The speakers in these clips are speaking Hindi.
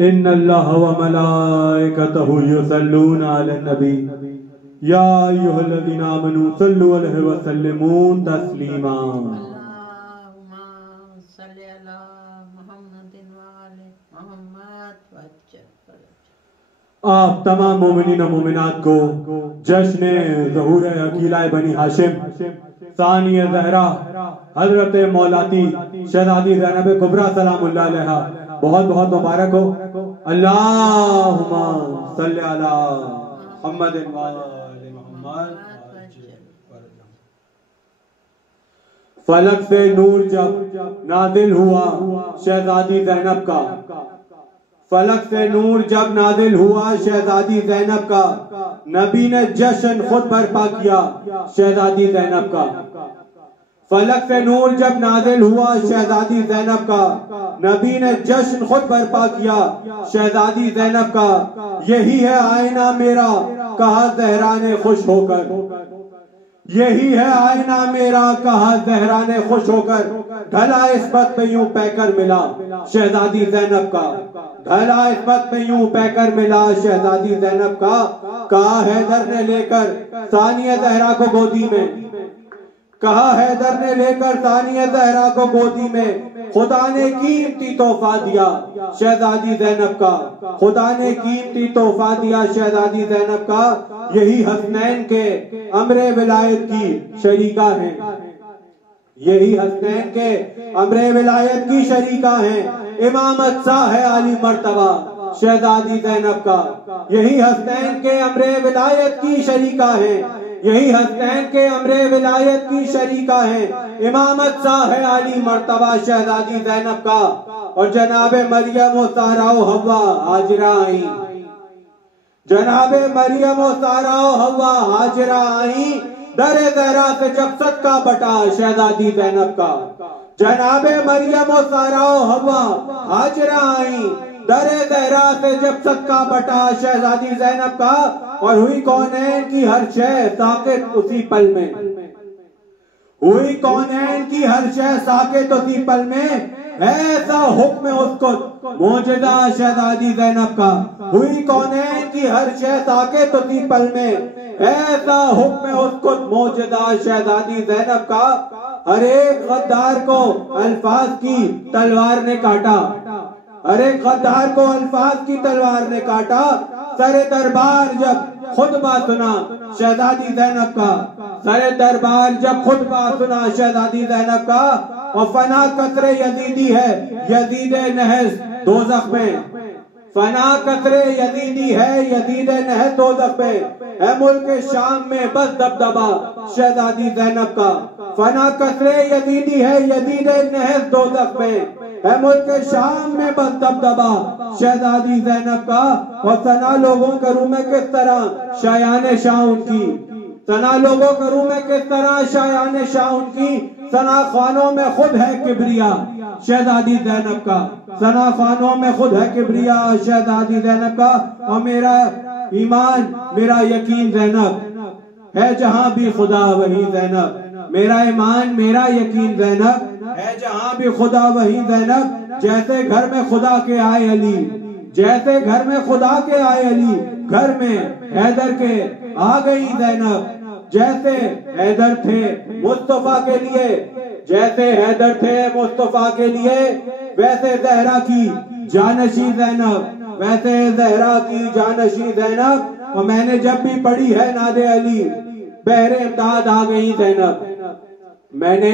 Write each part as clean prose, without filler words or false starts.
इन्नल्लाह व मलाइकतहु युसल्लूना अलन नबी या अय्युहल्लज़ीना आमनू सल्लु अलैहि व सल्लिमू तस्लीमा। अल्लाहुम्मा सल्लि अला मुहम्मदिन व आले मुहम्मद वज्जल। आप तमाम मोमिनीन और मोमिनात को जश्न ज़हूर अकीला बनी हाशिम सानिया ज़हरा हजरत मौलाती शहज़ादी ज़ैनब कुबरा सलामुल्लाह अलैहा बहुत बहुत मुबारक हो। अल्लाहुम्मा सल्लि अला मुहम्मदिन व आले मुहम्मद। फलक से नूर जब नाजिल हुआ शहज़ादी ज़ैनब का, फलक से नूर जब नाजिल हुआ शहज़ादी ज़ैनब का, नबी ने जश्न खुद बर्पा किया शहज़ादी ज़ैनब का। फलक से नूर जब नाजिल हुआ शहज़ादी ज़ैनब का, नबी ने जश्न खुद बर्पा किया शहज़ादी ज़ैनब का। यही है आईना मेरा कहा ज़हरा ने खुश होकर, यही है आईना मेरा कहा ज़हरा ने खुश होकर। ढला इस्मत पे यूं पैकर मिला शहज़ादी ज़ैनब का, ढला इस्मत पे यूं पैकर मिला शहज़ादी ज़ैनब का। कहा हैदर ने लेकर सानिया ज़हरा को गोदी में, कहा हैदर ने लेकर सानिया ज़हरा को गोदी में। खुदा ने कीमती तोहफा दिया शहज़ादी ज़ैनब का, खुदा ने कीमती तोहफा दिया शहज़ादी ज़ैनब का। यही हसनैन के अमरे विलायत की शरीका हैं, यही हसनैन के अमरे विलायत की शरीका हैं। इमामत सा है आली मर्तबा शहज़ादी ज़ैनब का। यही हसनैन के अमरे विलायत की शरीका हैं, यही हसनैन के अमरे विलायत की शरीका हैं। इमामत सा है आली मर्तबा शहज़ादी ज़ैनब का। और जनाबे मरियम व सारा व हव्वा हाजरा आई, जनाबे मरियम व सारा व हव्वा हाजरा आई। दरे ज़हरा से जब सदका बटा शहज़ादी ज़ैनब का, जनाबे मरियम व सारा व हव्वा हाजरा आई। दरे ज़हरा से जब सदका बटा शहज़ादी ज़ैनब का। और हुई कौनैन की हर शय साकित उसी पल में, हुई कौनैन की हर शय साकित उसी पल में। ऐसा हुक्म उसको मौजदा शहज़ादी ज़ैनब का। हुई कौनैन की हर शय साकित उसी पल में, ऐसा हुक्म उसको मौजदा शहज़ादी ज़ैनब का। हर एक गद्दार को अल्फाज की तलवार ने काटा, हर एक गद्दार को अल्फाज की तलवार ने काटा। सरे दरबार जब खुतबा सुना शहज़ादी ज़ैनब का, सरे दरबार जब खुतबा सुना शहज़ादी ज़ैनब का। और फना कतरे यजीदी है यजीद नहस दोज़ख में, फना कतरे यजीदी है यजीद नहस दोज़ख में। है मुल्क शाम में बस दबदबा शहज़ादी ज़ैनब का। फना कतरे यजीदी है यजीद नहस दोज़ख में, है मुल्क शाम में बस दबदबा शहज़ादी ज़ैनब का। और सना लोगों करूं मैं किस तरह शायान शाह उनकी, सना लोगों करूं मैं किस तरह शायान शाह उनकी। सना खानों में खुद है किबरिया शहज़ादी ज़ैनब का, सना खानों में खुद है किबरिया शहज़ादी ज़ैनब का। और मेरा ईमान मेरा यकीन ज़ैनब है जहां भी खुदा वही ज़ैनब, मेरा ईमान मेरा यकीन ज़ैनब है जहां भी खुदा वही ज़ैनब। जैसे घर में खुदा के आए अली, जैसे घर में खुदा के आए अली, घर में हैदर के आ गई ज़ैनब। जैसे हैदर थे मुस्तफा के लिए, जैसे हैदर थे मुस्तफा के लिए, वैसे ज़हरा की जानशी ज़ैनब, वैसे ज़हरा की जानशी ज़ैनब। और मैंने जब भी पढ़ी है नादे अली बहरे इमदाद आ गई ज़ैनब, मैंने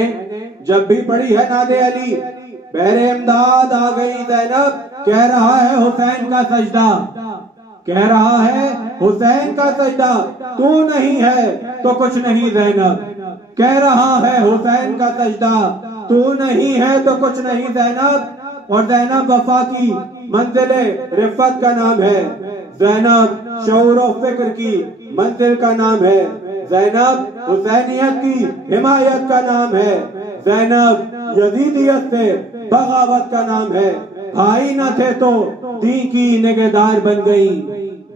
जब भी पढ़ी है नादे अली बहरे इमदाद आ गई ज़ैनब। कह रहा है हुसैन का सजदा, कह रहा है हुसैन का सजदा, तू नहीं है तो कुछ नहीं ज़ैनब। कह रहा है हुसैन का सजदा, तू नहीं है तो कुछ नहीं ज़ैनब। और ज़ैनब वफा की मंजिले रिफ़त का नाम है, ज़ैनब शऊर और फिक्र की मंजिल का नाम है, ज़ैनब हुसैनियत की हिमायत का नाम है, ज़ैनब यजीदियत से बगावत का नाम है। भाई न थे तो दी की निगहदार बन गई,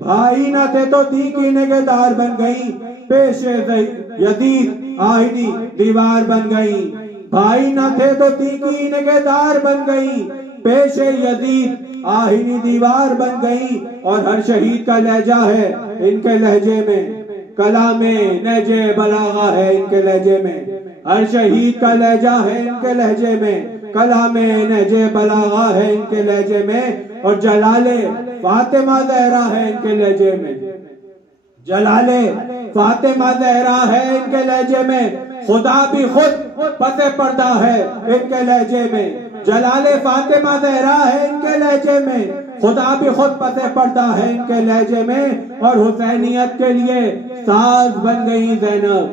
भाई न थे तो दी की निगहदार बन गई। पेशे यजीद आहिदी दीवार बन गई, भाई न थे तो दी की निगहदार बन गई। पेशे यजीद आहिनी दीवार बन गई। और हर शहीद का लहजा है इनके लहजे में, कलामे नहजे बलागा है इनके लहजे में। हर शहीद का लहजा है इनके लहजे में, कलामे नहजे बलागा है इनके लहजे में। और जलाले फातिमा ज़हरा है इनके लहजे में, जलाले फातिमा ज़हरा है इनके लहजे में। खुदा भी खुद पते पर्दा है इनके लहजे में, जलाले फातिमा ज़हरा है इनके लहजे में। खुदा भी खुद पते पर्दा है इनके लहजे में। और हुसैनियत के लिए साज बन गई ज़ैनब,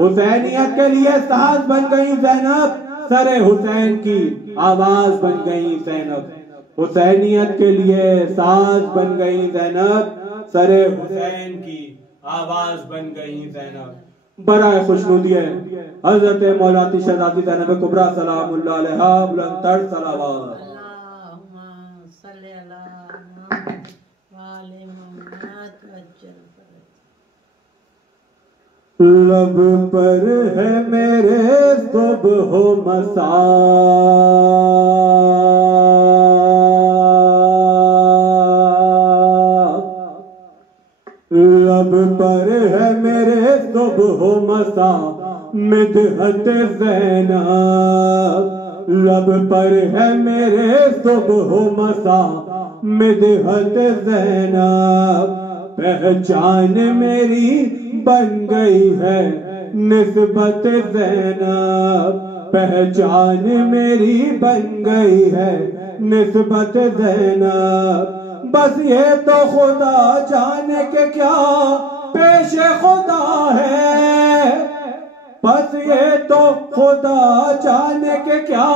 हुसैनियत के लिए साज बन गई ज़ैनब, सरे हुसैन की आवाज बन गई ज़ैनब। हुसैनियत के लिए साज बन गई ज़ैनब, सरे हुसैन की आवाज बन गई ज़ैनब। बराए खुशनुदी है हजरत मौलाती शहजादी ज़ैनब कुबरा सलामुल्लाह अलैहा बुलंदतर सलावत। लब पर है मेरे सुबह मसा, लब पर है मेरे सुबह मसा मिदहत ज़ैनब, लब पर है मेरे सुबह मसा मिदहत ज़ैनब। पहचान मेरी बन गई है निस्बत ज़ैनब, पहचान मेरी बन गई है निस्बत ज़ैनब। बस ये तो खुदा जाने के क्या पेश खुदा है, बस ये तो खुदा जाने के क्या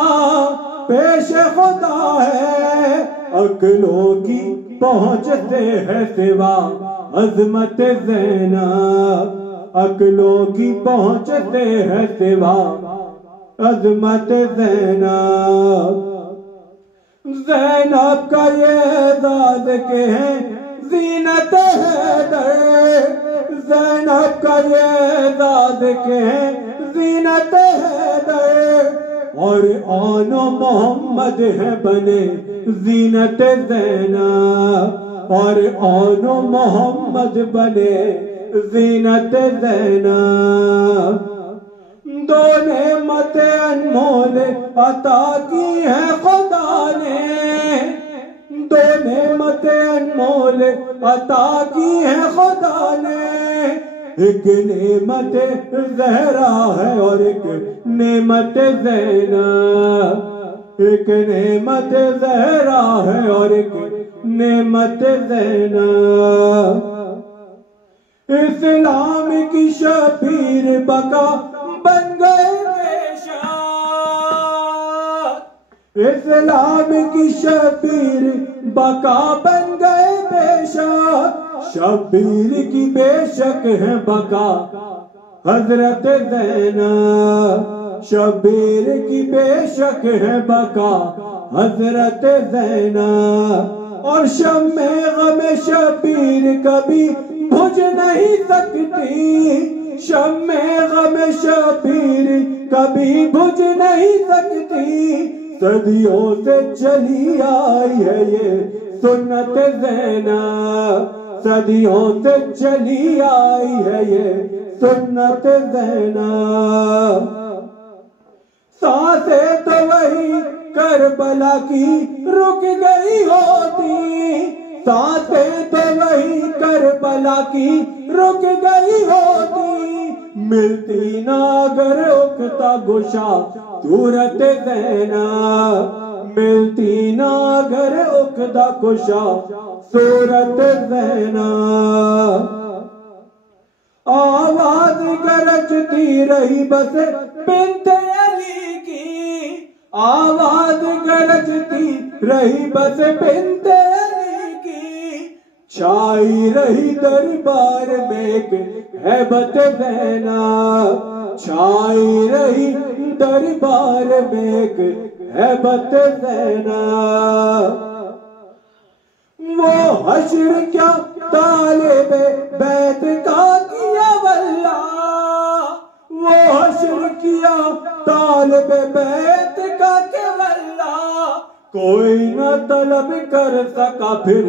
पेश खुदा है। अक्लों की पहुँचते है सिवा अजमत ज़ैनब, अक्लों की पहुँचते है सिवा अजमत ज़ैनब। ज़ैनब का ये एज़ाज़ के हैं ज़ीनत हैदर, ज़ैनब का ये एज़ाज़ के हैं ज़ीनत हैदर। और आनो मोहम्मद है बने ज़ीनत ज़ैनब, और आनो मोहम्मद बने ज़ीनत ज़ैनब। दो नेमत अनमोल अता की है खुदा ने, दो नेमत अनमोल अता की है खुदा ने। एक नेमत ज़हरा है और एक नेमत ज़ैनब, एक नेमत ज़हरा है और एक नेमत ज़ैनब। इस्लाम की शबीर बका बन गए बेशक, इस्लाम की शबीर बका बन गए बेशक। शबीर की बेशक है बका हजरत ज़ैनब, शबीर की बेशक है बका हजरत ज़ैनब। और शम्मे ग़म शबीर कभी बुझ नहीं सकती, शम्मे ग़म शबीर कभी बुझ नहीं सकती। सदियों से चली आई है ये सुन्नत ज़ैनब, सदियों से चली आई है ये सुन्नत ज़ैनब। सांसें तो वही करबला की रुक गई होती, सांसें तो वही करबला की रुक गई होती। मिलती ना अगर उकता गुशा सूरत ज़ैनब, मिलती ना अगर उकता गुशा सूरत ज़ैनब। आवाज गरजती रही बस बिन्ते अली की, आवाज गरजती रही बस बिन्ते अली की। छाई रही दरबार में एक हैबत ज़ैनब, छाई रही दरबार में एक हैबत ज़ैनब। वो हश्र क्या तालिबे बैत का किया वल्ला, वो हश्र किया तालिबे बैत का के वल्ला। कोई न तलब कर सका फिर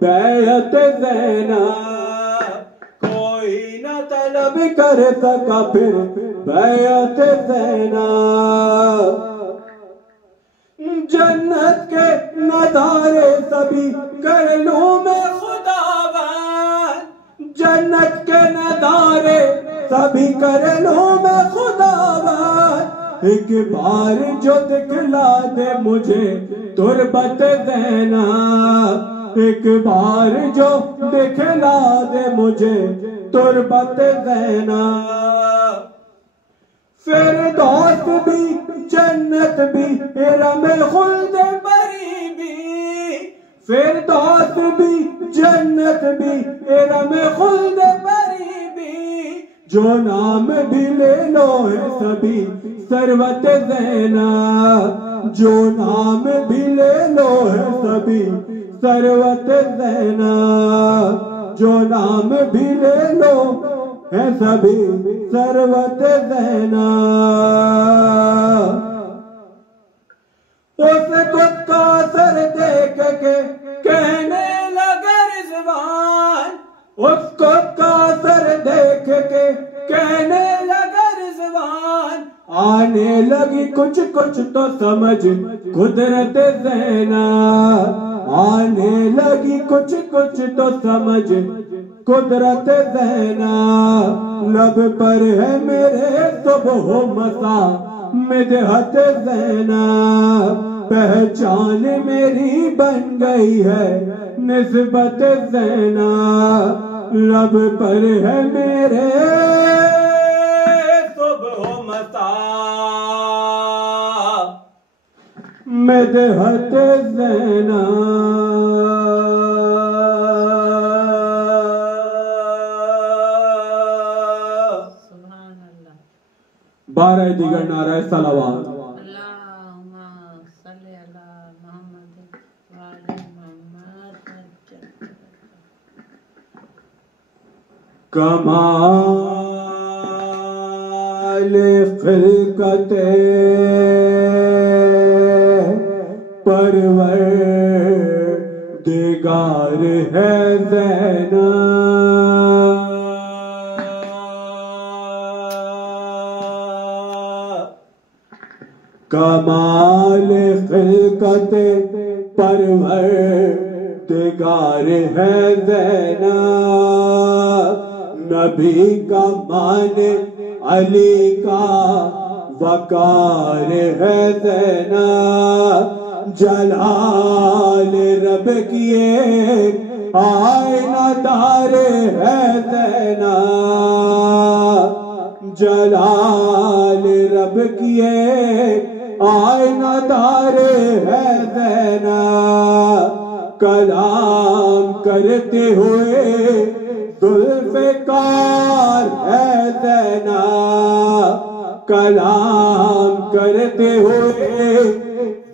बैअत ज़ैनब, कोई न तलब कर सका फिर बैअत ज़ैनब। जन्नत के नज़ारे सभी कर लूं मैं खुदावन, जन्नत के नज़ारे सभी कर लूं मैं खुदावन। एक बार जो दिखला दे मुझे तुरबत ज़ैनब, एक बार जो दिखला दे मुझे तुरबत ज़ैनब। फिरदौस भी जन्नत भी रमे खुल्द बरी भी, फिरदौस भी जन्नत भी रमे खुल्द बरी भी। जो नाम भी ले लो है सभी सरवत ज़ैनब, जो नाम भी ले लो है सभी सरवत ज़ैनब, जो नाम भी ले लो है सभी सरवत ज़ैनब। उस खुद का सर देख के कहने लगा रिज़वान, उस खुद का सर देख के कहने लगा रिज़वान। आने लगी कुछ कुछ तो समझ कुदरत ज़ैनब, आने लगी कुछ कुछ तो समझ कुदरत ज़ैनब। लब पर है मेरे सुबह मसा मिदहत ज़ैनब, पहचान मेरी बन गई है निस्बत ज़ैनब। लब पर है मेरे सुबह मसा मिदहत ज़ैनब। बारह दिगर नारा सलावात। अल्लाहुम्मा सल्ली अला मुहम्मद व आले मुहम्मद। कमाल खिलकते परवरदिगार है ज़ैनब, कमाल खिलकते परवरदिगार है ज़ैनब। नबी का मान अली का वकार है ज़ैनब। जलाल रब किए आईना दारे है ज़ैनब, जलाल रब किए आईना दारे है ज़ैनब। कलाम करते हुए जुल्फ़िकार है ज़ैनब, कलाम करते हुए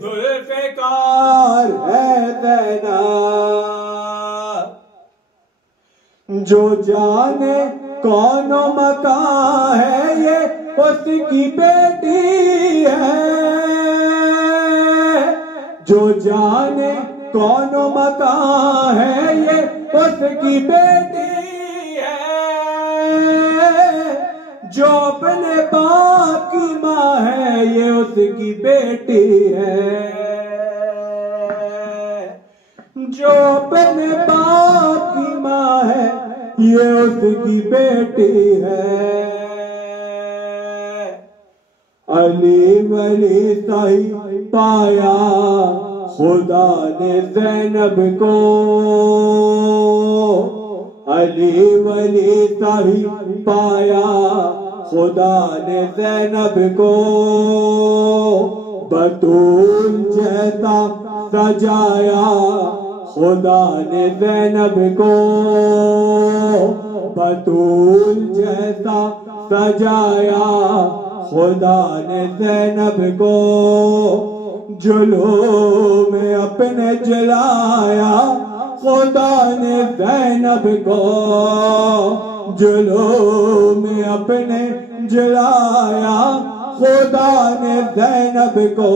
जुल्फ़िकार है ज़ैनब। जो जाने कौन मकान है ये उसकी बेटी है, जो जाने कौन मकान है ये उसकी बेटी है। जो अपने बाप की माँ है ये उसकी बेटी है, जो अपने बाप की माँ है ये उसकी बेटी है। अली वली सही पाया खुदा ने ज़ैनब को, अली वली सही पाया खुदा ने ज़ैनब को। बतूल जैसा सजाया खुदा ने ज़ैनब को, बतूल जैसा सजाया खुदा ने ज़ैनब को। जुलूम में अपने जलाया खुदा ने ज़ैनब को, जुलूम में अपने जलाया खुदा ने ज़ैनब को।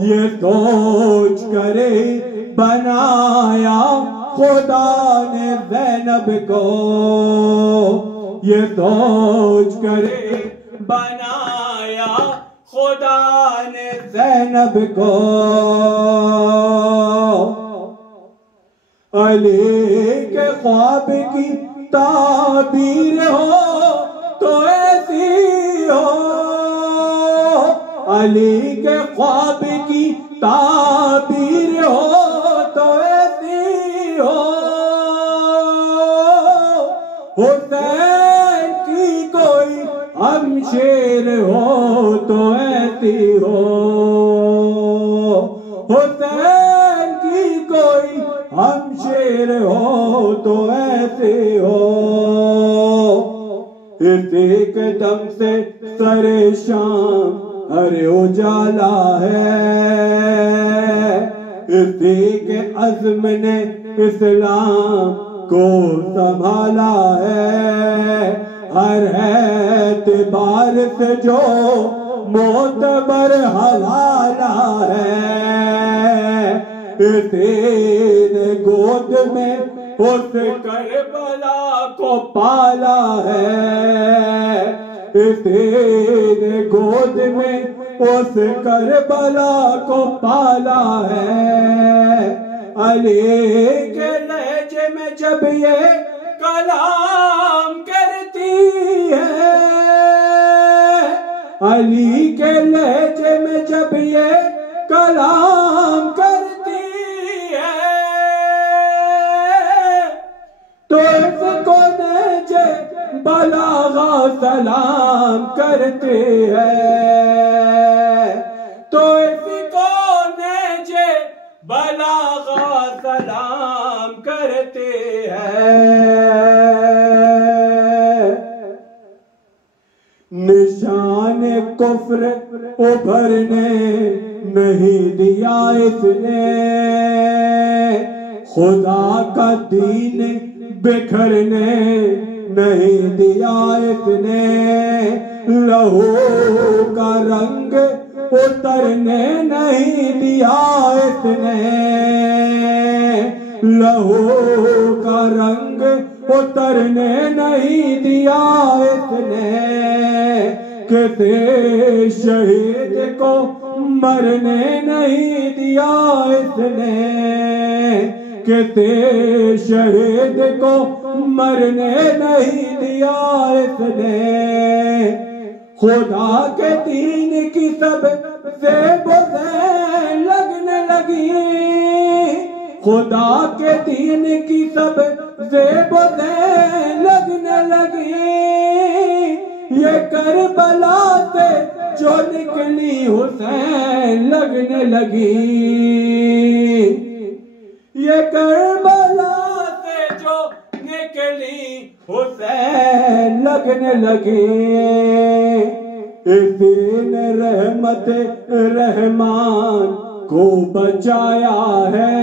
ये सोच करे बनाया खुदा ने ज़ैनब को, ये सोच करे बनाया खुदा ने ज़ैनब को। अली के ख्वाब की ताबीर हो तो ऐसी हो, अली के ख्वाब की ताबीर हो तो ऐसी हो, हुसैन की कोई हमशेर हो तो ऐसी हो, हुसैन की कोई हमशेर हो तो ऐसे हो। इसी के दम से सरे शाम हरे उजाला है, इसी के अज़्म ने इस्लाम को संभाला है। हर एतबार से जो मोतबर हवाला है, तेरे गोद में उस करबला को पाला है, तेरे गोद में उस करबला को पाला है। अली के लहजे में जब ये कलाम करती है, अली के लहजे में जब ये कलाम करती है, तो इसको नेजे बलागा सलाम करते हैं, तो इसको नेजे बलागा सलाम करते हैं। निशान कुफ्र उभरने नहीं दिया इसने, खुदा का दीन बिखरने नहीं दिया इसने, लहू का रंग उतरने नहीं दिया इसने, लहू का रंग उतरने नहीं दिया इसने, किसी शहीद को मरने नहीं दिया इसने, किसी शहीद को मरने नहीं दिया इसने। खुदा के दीन की सब ज़ेब-ओ-ज़ैन लगने लगी, खुदा के दीन की सब ज़ेब-ओ-ज़ैन लगने लगी, ये करबला से जो निकली हुसैन लगने लगी, ये करबला से जो निकली हुसैन लगने लगी। इसी ने रहमत रहमान को बचाया है,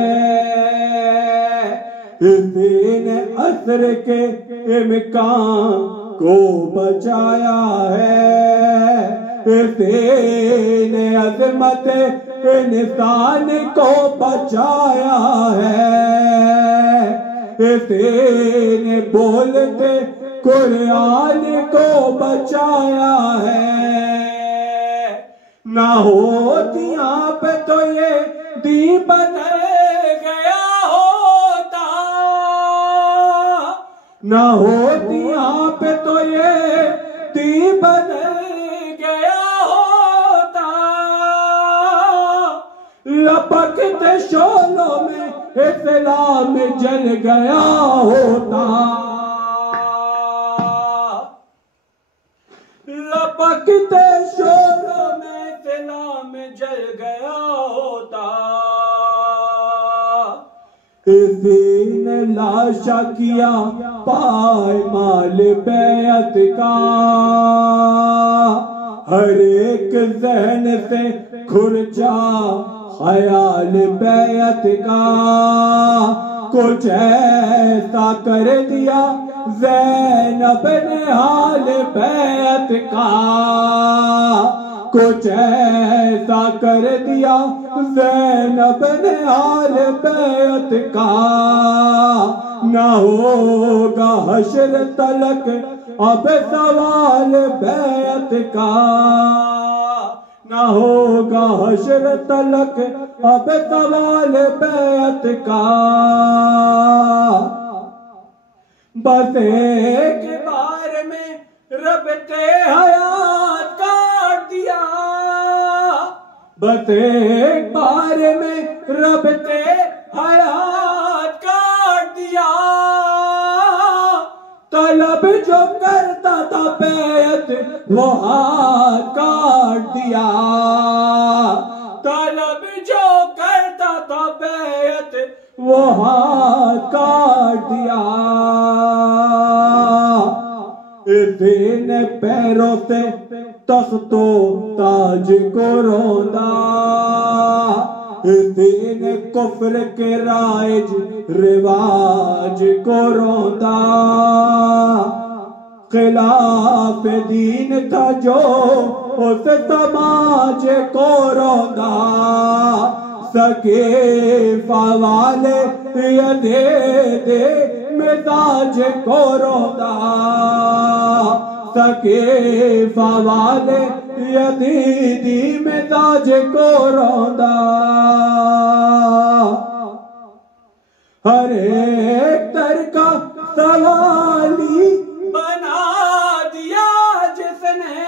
इसी ने असर के इम्कान को बचाया है, इसी ने अज़मत इंसान को बचाया है, इसी ने बोलते कुरान को बचाया है। ना होती यहाँ पे तो ये दी बदल गया होता, ना होती यहाँ पे तो ये दी बदल गया होता, लपकते शोलों में इस्लाम जल गया होता, लपकते शोलों में इस्लाम जल गया होता। इसी ने लाशा किया पायमाल बैअत का, हर एक ज़हन से खुर्जा ख्याल बैअत का, कुछ ऐसा कर दिया ज़ैनब ने हाल बैअत का, कुछ ऐसा कर दिया ज़ैनब ने हाल बैत का, न होगा हश्र तलक अब सवाल बैत का, न होगा हश्र तलक अब सवाल बैत का। बस एक बार में रब ते हयात काट दिया, बस एक बार में रब ते हयात काट दिया। तलब जो करता था बैत वो हाथ काट दिया, तलब जो करता था बैत वो हाथ काट दिया। दिन पैरों से तख्तो ताज को रोंदा, दिन कुफ्र के राज रिवाज को रोंदा। खिलाफ दीन था जो उस समाज को रोंदा, सके फवाले ये दे मिजाज को रोंदा, सके फवाले यदीदी मिजाज को रोंदा। हर एक दर का सवाली बना दिया जिसने,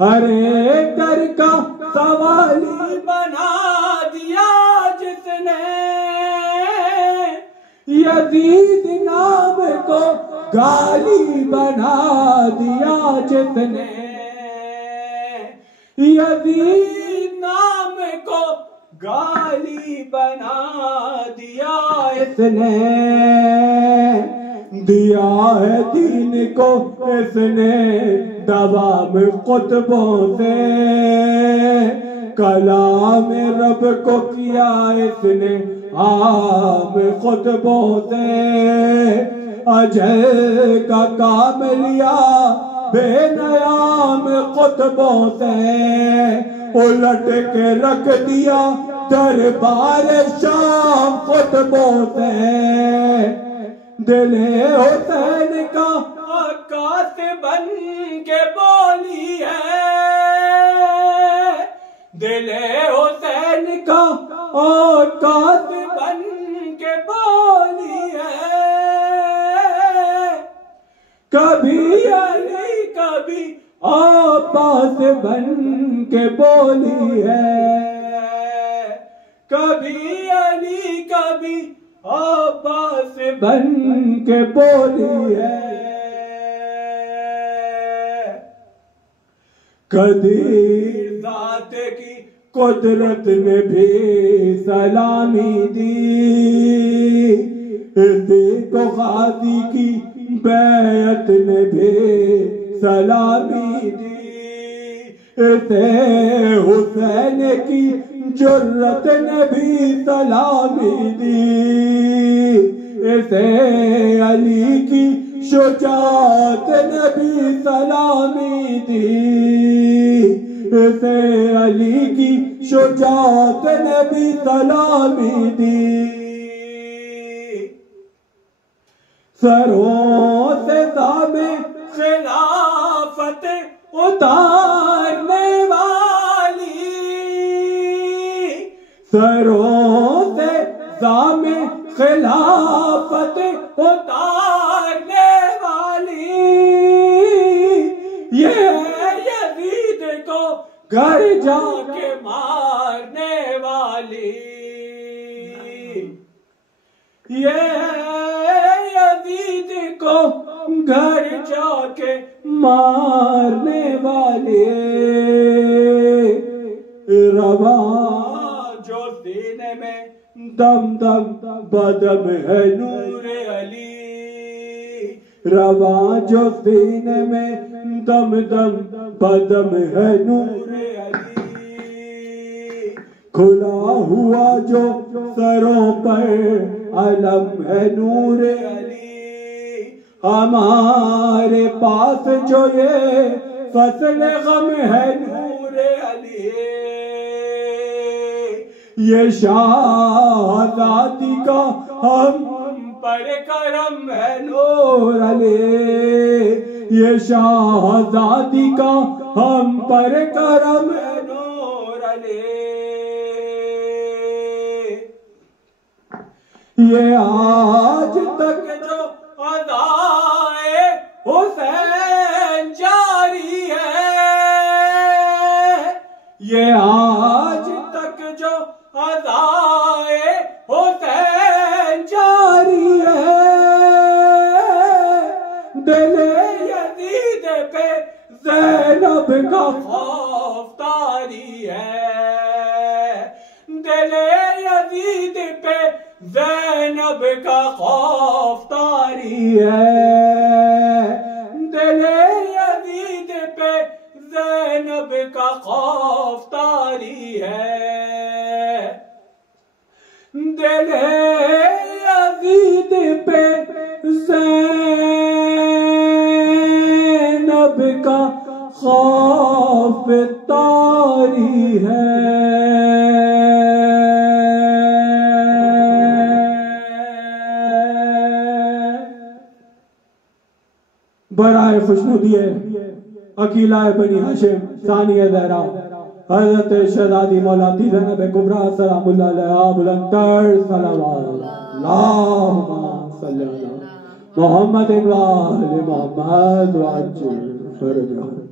हर एक दर का सवाली बना दिया जिसने। यजीद नाम को गाली बना दिया जिसने, यजीद नाम को गाली बना दिया इसने। दिया है दीन को इसने दवाम कुतबों से, कलाम रब को किया इसने आम खुतबों से। अजल का काम लिया बेनयाम खुतबों से, उलट के रख दिया दरबार शाम खुतबों से। दिले हुसैन का आकाश बन के बोली है, दिले हुसैन का आकाश बन के बोली है। कभी अली कभी आपास बन के बोली है, कभी अली कभी आपास बन के बोली है। कदीर ज़ात की कुदरत ने भी सलामी दी, को गाजी की बैत ने भी सलामी दी, हुसैन की जुर्रत ने भी सलामी दी, अली की शुजात ने भी सलामी दी, अली की शुजात ने भी सलामी दी। सरों से दामे खिलाफत उतारने वाली, सरों से दामे खिलाफत उतारने वाली, ये यजीद को घर जाके मारने वाली, ये यजीद को घर जाके मारने वाले। रवा जो सीने में दम दम बदम है नूरे अली, रवा जो सीने में दम दम बदम है नूरे अली, खुला हुआ जो सरों पर अलम है नूरे अली, हमारे पास जो ये फसल गम है नूरे अली, ये शाहज़ादी का हम पर करम है नूर अली, ये शाहज़ादी का हम पर करम है नूर अली। ये आज तक जो अदाए हुसैन जारी है, ये आज तक जो अदाए हुसैन जारी है, दिले यजीद पे ज़ैनब का खौफ तारी है, दिले यजीद पे ज़ैनब का खौफ तारी है, दिले यजीद पे ज़ैनब का खौफ तारी है, दिले यजीद पे ज़ैनब का खौफ तारी है। बराए खुशनुदी अकीला बनी हाशिम सानिया ज़हरा हज़रत शहज़ादी मौलाती ज़ैनब कुबरा सलामुल्लाह अलैहा बुलंदतर सलावत अल्लाहुम्मा सल्ली अला मुहम्मद व आले मुहम्मद व अज्जिल फरजहु।